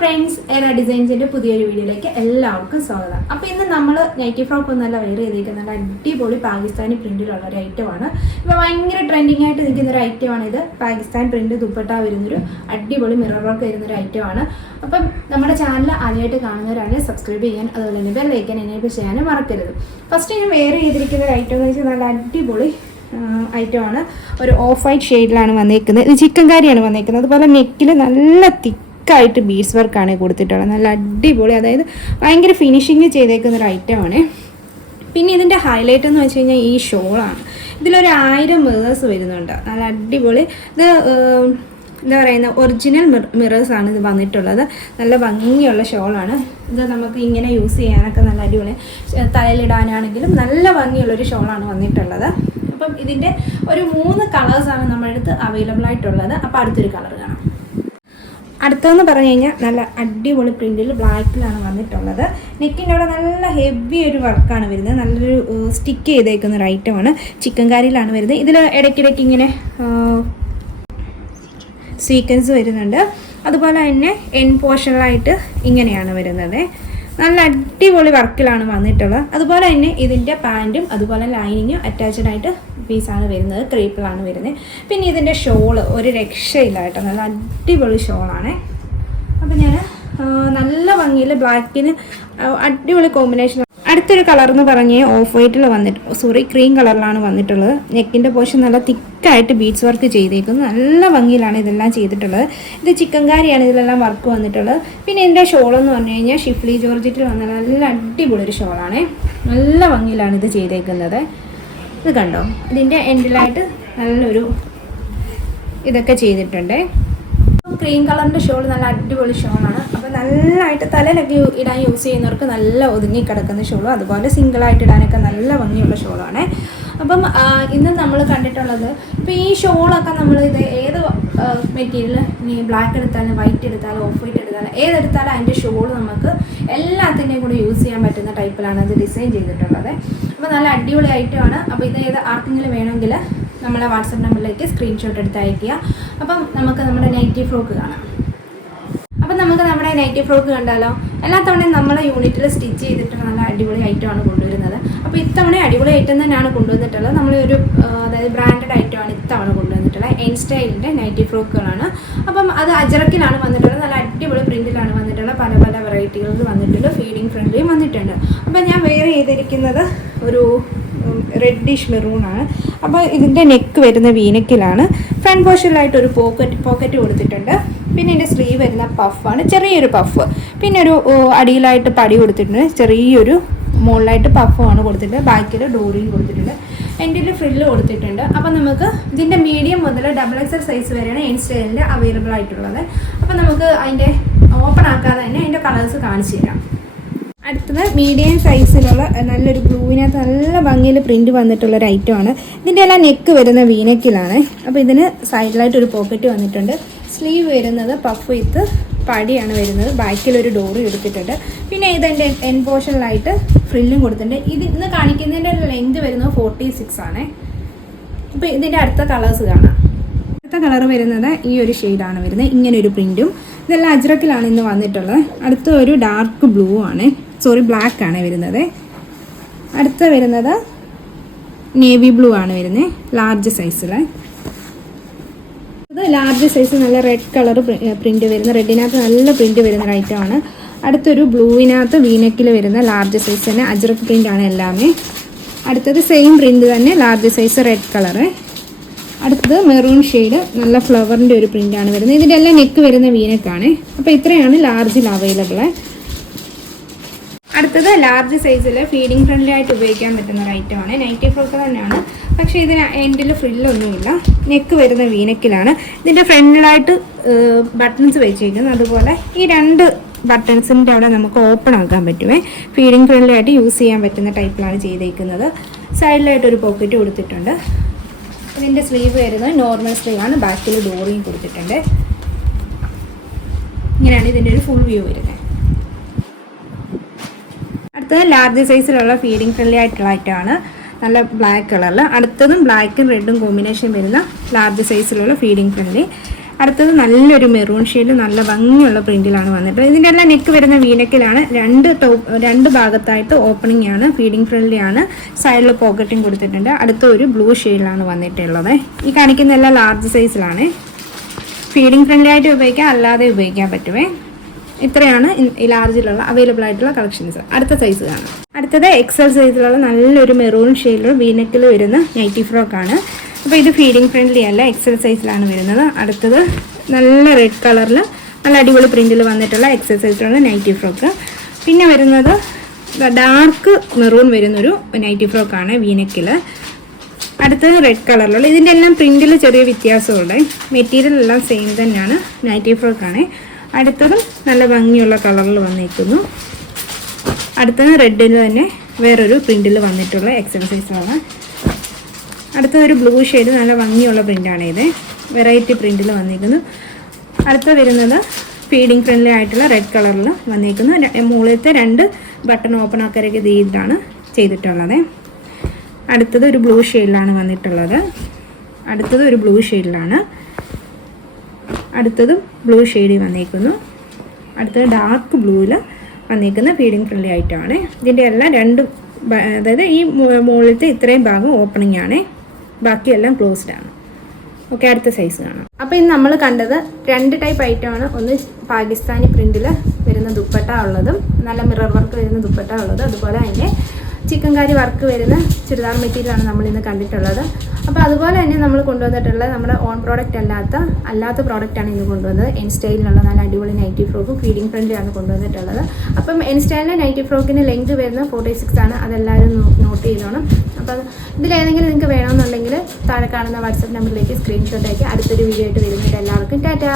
Friends എറ ഡിസൈൻസിന്റെ പുതിയൊരു വീഡിയോയിലേക്ക് എല്ലാവർക്കും സ്വാഗതം. അപ്പോൾ ഇന്ന് നമ്മൾ നൈറ്റി ഫ്രോക്ക് ഒന്നല്ല വെയർ ചെയ്തിരിക്കുന്നത് അടിപൊളി പാകിസ്ഥാനി പ്രിന്റിലുള്ള ഒരു ഐറ്റമാണ് ഇപ്പോൾ ഭയങ്കര ട്രെൻഡിങ് ആയിട്ട് നിൽക്കുന്ന ഒരു ഐറ്റമാണ് ഇത്. പാകിസ്ഥാൻ പ്രിന്റ് ദുപ്പട്ട വരുന്നൊരു അടിപൊളി മിറർ വർക്ക് വരുന്നൊരു ഐറ്റമാണ് അപ്പം നമ്മുടെ ചാനൽ ആദ്യമായിട്ട് കാണുന്നവരാണെങ്കിൽ സബ്സ്ക്രൈബ് ചെയ്യാൻ അതുപോലെ തന്നെ ബെല്ലൈക്കൻ എനേബിൾ ചെയ്യാനും മറക്കരുത്. ഫസ്റ്റ് ഞാൻ വെയർ ചെയ്തിരിക്കുന്ന ഒരു ഐറ്റം എന്ന് വെച്ചാൽ നല്ല അടിപൊളി ഐറ്റമാണ് ഒരു ഓഫ് വൈറ്റ് ഷെയ്ഡിലാണ് വന്നേക്കുന്നത്. ഇത് ചിക്കൻ കാരിയാണ് വന്നേക്കുന്നത്. അതുപോലെ നെക്കിൽ നല്ല തിക്കായിട്ട് ബീഡ്സ് വർക്കാണ് കൊടുത്തിട്ടുള്ളത്. നല്ല അടിപൊളി അതായത് ഭയങ്കര ഫിനിഷിങ് ചെയ്തേക്കുന്ന ഒരു ഐറ്റമാണ് പിന്നെ ഇതിന്റെ ഹൈലൈറ്റ് എന്ന് വെച്ച് കഴിഞ്ഞാൽ ഈ ഷോളാണ് ഇതിലൊരു ആയിരം മിറേഴ്സ് വരുന്നുണ്ട്. നല്ല അടിപൊളി. ഇത് എന്താ പറയുന്ന ഒറിജിനൽ മിറേഴ്സ് ആണ് ഇത് വന്നിട്ടുള്ളത്. നല്ല ഭംഗിയുള്ള ഷോളാണ് ഇത് നമുക്ക് ഇങ്ങനെ യൂസ് ചെയ്യാനൊക്കെ നല്ല അടിപൊളി. തലയിലിടാനാണെങ്കിലും നല്ല ഭംഗിയുള്ളൊരു ഷോളാണ് വന്നിട്ടുള്ളത്. അപ്പം ഇതിന്റെ ഒരു മൂന്ന് കളേഴ്സാണ് നമ്മുടെ അടുത്ത് അവൈലബിൾ ആയിട്ടുള്ളത്. അപ്പോൾ അടുത്തൊരു കളർ കാണാം. അടുത്തതെന്ന് പറഞ്ഞു കഴിഞ്ഞാൽ നല്ല അടിപൊളി പ്രിന്റിൽ ബ്ലാക്കിലാണ് വന്നിട്ടുള്ളത്. നെക്കിന്റെ അവിടെ നല്ല ഹെവി ഒരു വർക്കാണ് വരുന്നത്. നല്ലൊരു സ്റ്റിക്ക് ചെയ്തേക്കുന്ന ഒരു ഐറ്റമാണ് ചിക്കൻ കാരിയിലാണ് വരുന്നത്. ഇതിൽ ഇടയ്ക്കിടയ്ക്ക് ഇങ്ങനെ സീക്വൻസ് വരുന്നുണ്ട്. അതുപോലെ തന്നെ എൻ പോർഷനിലായിട്ട് ഇങ്ങനെയാണ് വരുന്നത്. നല്ല അടിപൊളി വർക്കിലാണ് വന്നിട്ടുള്ളത്. അതുപോലെ തന്നെ ഇതിന്റെ പാന്റും അതുപോലെ ലൈനിങ്ങും അറ്റാച്ച്ഡ് ആയിട്ട് പീസാണ് വരുന്നത് ക്രീപ്പിളാണ് വരുന്നത്. പിന്നെ ഇതിന്റെ ഷോൾ ഒരു രക്ഷയില്ല കേട്ടോ. നല്ല അടിപൊളി ഷോളാണ് അപ്പം ഞാൻ നല്ല ഭംഗിയിൽ ബ്ലാക്കിന് അടിപൊളി കോമ്പിനേഷൻ അടുത്തൊരു കളർ എന്ന് പറഞ്ഞ് ഓഫ് വൈറ്റിൽ വന്നിട്ട് സോറി ക്രീം കളറിലാണ് വന്നിട്ടുള്ളത്. നെക്കിന്റെ പോഷൻ നല്ല തിക്കായിട്ട് ബീഡ്സ് വർക്ക് ചെയ്തേക്കുന്നു. നല്ല ഭംഗിയിലാണ് ഇതെല്ലാം ചെയ്തിട്ടുള്ളത്. ഇത് ചിക്കൻ കാരിയാണ് ഇതിലെല്ലാം വർക്ക് വന്നിട്ടുള്ളത്. പിന്നെ എന്റെ ഷോളെന്ന് പറഞ്ഞു കഴിഞ്ഞാൽ ഷിഫ്ലി ജോർജറ്റിൽ വന്ന നല്ല അടിപൊളി ഒരു ഷോളാണ് നല്ല ഭംഗിയിലാണ് ഇത് ചെയ്തേക്കുന്നത്. ഇത് കണ്ടോ? ഇതിന്റെ എൻഡിലായിട്ട് നല്ലൊരു ഇതൊക്കെ ചെയ്തിട്ടുണ്ട്. ക്രീം കളറിന്റെ ഷോൾ നല്ല അടിപൊളി ഷോൾ ആണ്. അപ്പോൾ നല്ലതായിട്ട് തലയിലൊക്കെ ഇടാൻ യൂസ് ചെയ്യുന്നവർക്ക് നല്ല ഒതുങ്ങി കിടക്കുന്ന ഷോളും അതുപോലെ സിംഗിളായിട്ട് ഇടാനൊക്കെ നല്ല ഭംഗിയുള്ള ഷോളാണ് അപ്പം ഇന്ന് നമ്മൾ കണ്ടിട്ടുള്ളത് ഇപ്പോൾ ഈ ഷോളൊക്കെ നമ്മൾ ഇത് ഏത് മെറ്റീരിയൽ ഇനി ബ്ലാക്ക് എടുത്താലും വൈറ്റ് എടുത്താലും ഓഫ് വൈറ്റ് എടുത്താലും ഏതെടുത്താലും അതിന്റെ ഷോൾ നമുക്ക് എല്ലാത്തിന്റെയും കൂടി യൂസ് ചെയ്യാൻ പറ്റുന്ന ടൈപ്പിലാണ് അത് ഡിസൈൻ ചെയ്തിട്ടുള്ളത്. അപ്പോൾ നല്ല അടിപൊളി ഐറ്റമാണ് അപ്പോൾ ഇത് ഏത് ആർക്കെങ്കിലും വേണമെങ്കിൽ നമ്മളെ വാട്സപ്പ് നമ്പറിലേക്ക് സ്ക്രീൻഷോട്ട് എടുത്ത് അയക്കുക അപ്പം നമുക്ക് നമ്മുടെ നൈറ്റി ഫ്രോക്ക് കാണാം. അപ്പം നമുക്ക് നമ്മുടെ നൈറ്റി ഫ്രോക്ക് കണ്ടാലോ? എല്ലാ തവണയും നമ്മളെ യൂണിറ്റിൽ സ്റ്റിച്ച് ചെയ്തിട്ട് നല്ല അടിപൊളി ഐറ്റമാണ് കൊണ്ടുവരുന്നത്. അപ്പോൾ ഇത്തവണ അടിപൊളി ഐറ്റം തന്നെയാണ് കൊണ്ടുവന്നിട്ടുള്ളത്. നമ്മളൊരു അതായത് ബ്രാൻഡഡ് ഐറ്റമാണ് ഇത്തവണ കൊണ്ടുവന്നിട്ടുള്ളത്. എൻ സ്റ്റൈലിന്റെ നൈറ്റി ഫ്രോക്കുകളാണ് അപ്പം അത് അജറക്കിലാണ് വന്നിട്ടുള്ളത്. പ്രിന്റിലാണ് വന്നിട്ടുള്ള പല പല വെറൈറ്റികളിൽ വന്നിട്ടുണ്ട് ഫീഡിങ് ഫ്രണ്ട്ലിയും വന്നിട്ടുണ്ട്. അപ്പോൾ ഞാൻ വെയർ ചെയ്തിരിക്കുന്നത് ഒരു റെഡിഷ് മെറൂണാണ് അപ്പോൾ ഇതിന്റെ നെക്ക് വരുന്ന വീനക്കിലാണ്. ഫ്രണ്ട് പോർഷനിലായിട്ട് ഒരു പോക്കറ്റ് പോക്കറ്റ് കൊടുത്തിട്ടുണ്ട്. പിന്നെ ഇതിന്റെ സ്ലീവ് വരുന്ന പഫാണ് ചെറിയൊരു പഫ് പിന്നെ ഒരു അടിയിലായിട്ട് പടി കൊടുത്തിട്ടുണ്ട്. ചെറിയൊരു മുകളിലായിട്ട് പഫുമാണ് കൊടുത്തിട്ടുണ്ട് ബാക്കിൽ ഡോറിയും കൊടുത്തിട്ടുണ്ട്. എന്റെ ഫ്രില്ല് കൊടുത്തിട്ടുണ്ട്. അപ്പോൾ നമുക്ക് ഇതിന്റെ മീഡിയം മുതൽ ഡബിൾ എക്സൽ സൈസ് വരെയാണ് എൻ സ്റ്റൈലിന്റെ അവൈലബിൾ ആയിട്ടുള്ളത്. അപ്പോൾ നമുക്ക് അതിന്റെ ഓപ്പൺ ആക്കാതെ തന്നെ അതിന്റെ കളേഴ്സ് കാണിച്ചു തരാം. അടുത്തത് മീഡിയം സൈസിലുള്ള നല്ലൊരു ബ്ലൂവിനകത്ത് നല്ല ഭംഗിയിൽ പ്രിന്റ് വന്നിട്ടുള്ള ഒരു ഐറ്റമാണ് ഇതിന്റെ എല്ലാം നെക്ക് വരുന്ന വീനക്കിലാണ്. അപ്പോൾ ഇതിന് സൈഡിലായിട്ട് ഒരു പോക്കറ്റ് വന്നിട്ടുണ്ട്. സ്ലീവ് വരുന്നത് പഫ് വിത്ത് പടിയാണ് വരുന്നത്. ബാക്കിൽ ഒരു ഡോറ് എടുത്തിട്ടുണ്ട്. പിന്നെ ഇതിന്റെ എൻ പോർഷനിലായിട്ട് ഫ്രില്ലും കൊടുത്തിട്ടുണ്ട്. ഇത് ഇന്ന് കാണിക്കുന്നതിന്റെ ലെങ്ത് വരുന്നത് ഫോർട്ടി സിക്സ് ആണ്. അപ്പോൾ ഇതിന്റെ അടുത്ത കളേഴ്സ് കാണാം. അടുത്ത കളർ വരുന്നത് ഈ ഒരു ഷെയ്ഡാണ് വരുന്നത്. ഇങ്ങനെ ഒരു പ്രിന്റും ഇതെല്ലാം അജ്രക്കിലാണ് ഇന്ന് വന്നിട്ടുള്ളത്. അടുത്ത ഒരു ഡാർക്ക് ബ്ലൂ ആണ്. സോറി ബ്ലാക്ക് ആണ് വരുന്നത്. അടുത്ത വരുന്നത് നേവി ബ്ലൂ ആണ് വരുന്നത്. ലാർജ് സൈസിൽ ഇത് ലാർജ് സൈസ് നല്ല റെഡ് കളർ പ്രിന്റ് വരുന്ന റെഡിനകത്ത് നല്ല പ്രിന്റ് വരുന്ന ഐറ്റമാണ് അടുത്തൊരു ബ്ലൂവിനകത്ത് വീനക്കിൽ വരുന്ന ലാർജ് സൈസ് തന്നെ അജ്രക് പ്രിന്റ് ആണ് എല്ലാമേ. അടുത്തത് സെയിം പ്രിന്റ് തന്നെ ലാർജ് സൈസ് റെഡ് കളറ്. അടുത്തത് മെറൂൺ ഷെയ്ഡ് നല്ല ഫ്ലവറിന്റെ ഒരു പ്രിന്റാണ് വരുന്നത്. ഇതിന്റെ എല്ലാം നെക്ക് വരുന്ന വീനക്കാണ്. അപ്പോൾ ഇത്രയാണ് ലാർജിൽ അവൈലബിൾ അടുത്തത് ലാർജ് സൈസിൽ ഫീഡിങ് ഫ്രണ്ട്ലി ആയിട്ട് ഉപയോഗിക്കാൻ പറ്റുന്ന ഒരു ഐറ്റമാണ് നൈറ്റി ഫ്രോക്ക് തന്നെയാണ്. പക്ഷേ ഇതിന് എൻഡിൽ ഫ്രില്ലൊന്നുമില്ല നെക്ക് വരുന്ന വീനക്കിലാണ്. ഇതിന്റെ ഫ്രണ്ടിലായിട്ട് ബട്ടൺസ് വെച്ചിരിക്കുന്നത് അതുപോലെ ഈ രണ്ട് ബട്ടൺസിന്റെ അവിടെ നമുക്ക് ഓപ്പൺ ആക്കാൻ പറ്റുമേ ഫീഡിങ് ഫ്രണ്ട്ലി ആയിട്ട് യൂസ് ചെയ്യാൻ പറ്റുന്ന ടൈപ്പിലാണ് ചെയ്തേക്കുന്നത്. സൈഡിലായിട്ടൊരു പോക്കറ്റ് കൊടുത്തിട്ടുണ്ട്. ഇതിന്റെ സ്ലീവ് വരുന്നത് നോർമൽ സ്ലീവ് ആണ്. ബാക്കിൽ ഡോറിയും കൊടുത്തിട്ടുണ്ട്. ഇങ്ങനെയാണ് ഇതിന്റെ ഒരു ഫുൾ വ്യൂ വരുന്നത്. അടുത്തത് ലാർജ് സൈസിലുള്ള ഫീഡിങ് ഫ്രണ്ട്ലി ആയിട്ടുള്ള ഐറ്റമാണ് നല്ല ബ്ലാക്ക് കളറിൽ അടുത്തതും ബ്ലാക്കും റെഡും കോമ്പിനേഷൻ വരുന്ന ലാർജ് സൈസിലുള്ള ഫീഡിങ് ഫ്രണ്ട്ലി അടുത്തത് നല്ലൊരു മെറൂൺ ഷെയ്ഡ് നല്ല ഭംഗിയുള്ള പ്രിന്റിലാണ് വന്നിട്ട് ഇതിന്റെ എല്ലാം നെക്ക് വരുന്ന വീനക്കിലാണ്. രണ്ട് ടോപ്പ് രണ്ട് ഭാഗത്തായിട്ട് ഓപ്പണിംഗ് ആണ് ഫീഡിംഗ് ഫ്രണ്ട്ലി ആണ്. സൈഡിൽ പോക്കറ്റും കൊടുത്തിട്ടുണ്ട്. അടുത്ത ഒരു ബ്ലൂ ഷെയ്ഡിലാണ് വന്നിട്ടുള്ളത്. ഈ കാണിക്കുന്ന എല്ലാം ലാർജ് സൈസിലാണ് ഫീഡിംഗ് ഫ്രണ്ട്ലി ആയിട്ട് ഉപയോഗിക്കാം അല്ലാതെ ഉപയോഗിക്കാൻ പറ്റുമേ ഇത്രയാണ് ലാർജിലുള്ള അവൈലബിൾ ആയിട്ടുള്ള കളക്ഷൻസ് അടുത്ത സൈസ് കാണാം. അടുത്തത് എക്സൽ സൈസിലുള്ള നല്ലൊരു മെറൂൺ ഷെയ്ഡിലുള്ള വീനക്കിൽ വരുന്ന നൈറ്റി ഫ്രോക്കാണ് അപ്പോൾ ഇത് ഫീഡിങ് ഫ്രണ്ട്ലി അല്ല എക്സസൈസിലാണ് വരുന്നത്. അടുത്തത് നല്ല റെഡ് കളറിൽ നല്ല അടിപൊളി പ്രിന്റിൽ വന്നിട്ടുള്ള എക്സസൈസിലുള്ള നൈറ്റി ഫ്രോക്ക് പിന്നെ വരുന്നത് ഡാർക്ക് മെറൂൺ വരുന്നൊരു നൈറ്റി ഫ്രോക്കാണ് വീനക്കിൽ അടുത്തത് റെഡ് കളറിലുള്ള ഇതിന്റെ എല്ലാം പ്രിന്റിൽ ചെറിയ വ്യത്യാസമുണ്ട്. മെറ്റീരിയൽ എല്ലാം സെയിം തന്നെയാണ് നൈറ്റി ഫ്രോക്കാണ് അടുത്തതും നല്ല ഭംഗിയുള്ള കളറിൽ വന്നിരിക്കുന്നു അടുത്തത് റെഡിൽ തന്നെ വേറൊരു പ്രിന്റിൽ വന്നിട്ടുള്ള എക്സസൈസാണ് അടുത്തത് ഒരു ബ്ലൂ ഷെയ്ഡ് നല്ല ഭംഗിയുള്ള പ്രിന്റാണ് ഇത്. വെറൈറ്റി പ്രിന്റിൽ വന്നിരിക്കുന്നു അടുത്ത വരുന്നത് ഫീഡിങ് ഫ്രണ്ട്ലി ആയിട്ടുള്ള റെഡ് കളറിൽ വന്നിരിക്കുന്നു മുകളിലത്തെ രണ്ട് ബട്ടൺ ഓപ്പൺ ആക്കാരൊക്കെ ചെയ്തിട്ടാണ് ചെയ്തിട്ടുള്ളത്. അടുത്തത് ഒരു ബ്ലൂ ഷെയ്ഡിലാണ് വന്നിട്ടുള്ളത്. അടുത്തത് ഒരു ബ്ലൂ ഷെയ്ഡിലാണ്. അടുത്തതും ബ്ലൂ ഷെയ്ഡിൽ വന്നിരിക്കുന്നു അടുത്തത് ഡാർക്ക് ബ്ലൂവിൽ വന്നിരിക്കുന്ന ഫീഡിങ് ഫ്രണ്ട്ലി ആയിട്ടാണ് ഇതിന്റെ എല്ലാം രണ്ടും അതായത് ഈ മുകളിലത്തെ ഇത്രയും ഭാഗം ഓപ്പണിംഗ് ആണ്. ബാക്കിയെല്ലാം ക്ലോസ്ഡ് ആണ്. ഓക്കെ അടുത്ത സൈസ് കാണാം. അപ്പോൾ ഇന്ന് നമ്മൾ കണ്ടത് രണ്ട് ടൈപ്പ് ഐറ്റമാണ് ഒന്ന് പാകിസ്ഥാനി പ്രിന്റിൽ വരുന്ന ദുപ്പട്ട ഉള്ളതും നല്ല മിറർ വർക്ക് വരുന്ന ദുപ്പട്ട ഉള്ളതും അതുപോലെ തന്നെ ചിക്കൻകാരി വർക്ക് വരുന്ന ചുരിദാർ മെറ്റീരിയലാണ് നമ്മൾ ഇന്ന് കണ്ടിട്ടുള്ളത്. അപ്പോൾ അതുപോലെ തന്നെ നമ്മൾ കൊണ്ടുവന്നിട്ടുള്ള നമ്മുടെ ഓൺ പ്രോഡക്റ്റ് അല്ലാത്ത അല്ലാത്ത പ്രോഡക്റ്റാണ് ഇന്ന് കൊണ്ടുവന്നത്. എൻ സ്റ്റൈലിനുള്ള നല്ല അടിപൊളി നൈറ്റി ഫ്രോക്കും ഫീഡിംഗ് ഫ്രണ്ടിലാണ് കൊണ്ടുവന്നിട്ടുള്ളത്. അപ്പം എൻ സ്റ്റൈലിന്റെ നൈറ്റി ഫ്രോക്കിന്റെ ലെങ്ത് വരുന്ന ഫോർട്ടി സിക്സ് ആണ്. അതെല്ലാവരും നോട്ട് ചെയ്തോണം. അപ്പോൾ ഇതിലേതെങ്കിലും നിങ്ങൾക്ക് വേണമെന്നുണ്ടെങ്കിൽ താഴെ കാണുന്ന വാട്സപ്പ് നമ്പറിലേക്ക് സ്ക്രീൻഷോട്ട് അയക്കുക അടുത്തൊരു വീഡിയോ ആയിട്ട് വരുന്നുണ്ട് എല്ലാവർക്കും ടാറ്റാ.